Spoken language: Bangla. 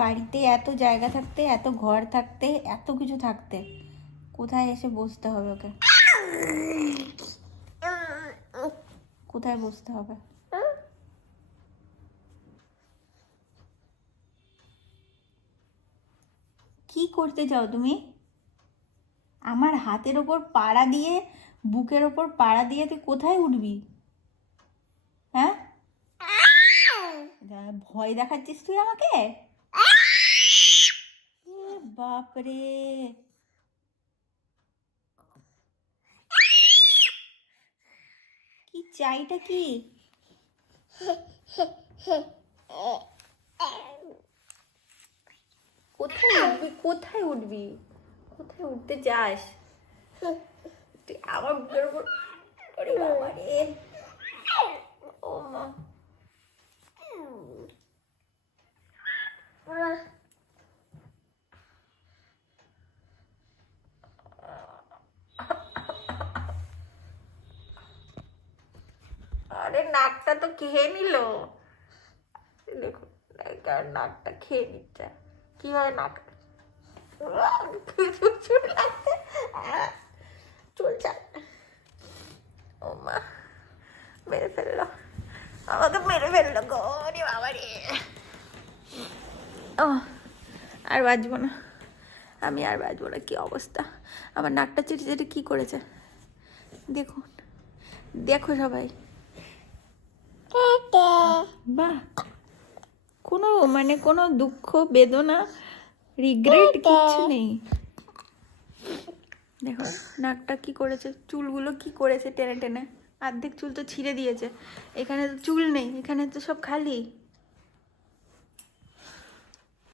বাড়িতে এত জায়গা থাকতে, এত ঘর থাকতে, এত কিছু থাকতে কোথায় এসে বসতে হবে ওকে? কোথায় বসতে হবে? কি করতে চাও তুমি? আমার হাতের ওপর পাড়া দিয়ে, বুকের ওপর পাড়া দিয়ে তুই কোথায় উঠবি? হ্যাঁ, ভয় দেখাচ্ছিস তুই আমাকে? বাপরে, কি চাইটা কি? কোথায় উঠবি? কোথায় উঠবি? কোথায় উঠতে চাস তুই? আমার বুকের উপর। ওরে বাবা রে, ও মা। আরে নাকটা তো খেয়ে নিল, দেখুন নাকটা খেয়ে নিচ্ছে। কিভাবে নাক চলছে? ও মা, মেরে ফেললো আমাকে, মেরে ফেললো গো রে বাবা রে। ও, আর বাজবো না আমি, আর বাজবো না। কি অবস্থা আমার, নাকটা চেটে চেটে কি করেছে দেখুন, দেখো সবাই। বাহ, কোনো মানে কোনো দুঃখ বেদনা রিগ্রেট কিচ্ছু নেই। দেখো নাকটা কি করেছে, চুলগুলো কি করেছে টেনে টেনে, অর্ধেক চুল তো ছিঁড়ে দিয়েছে। এখানে তো চুল নেই, এখানে তো সব খালি।